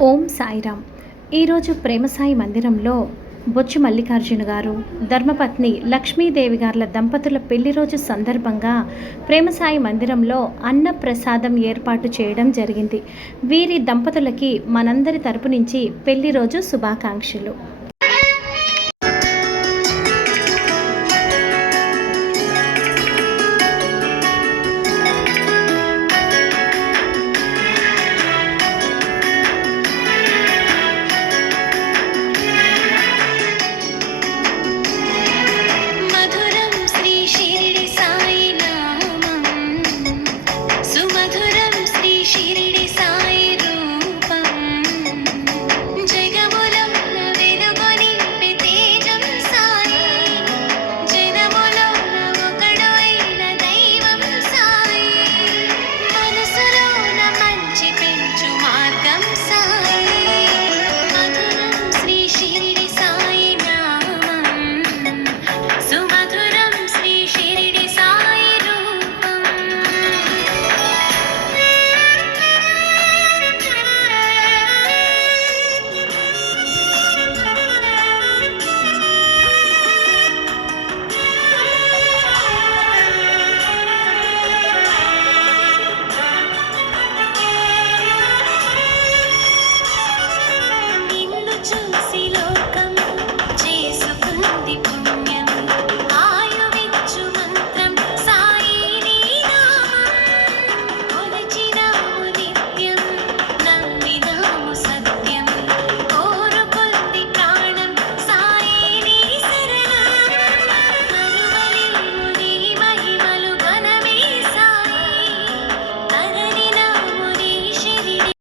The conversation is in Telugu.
ఓం సాయిరామ్. ఈరోజు ప్రేమసాయి మందిరంలో బొచ్చు మల్లికార్జున గారు, ధర్మపత్ని లక్ష్మీదేవి గార్ల దంపతుల పెళ్లి రోజు సందర్భంగా ప్రేమసాయి మందిరంలో అన్న ప్రసాదం ఏర్పాటు చేయడం జరిగింది. వీరి దంపతులకి మనందరి తరపు నుంచి పెళ్లి రోజు శుభాకాంక్షలు. చూసిలో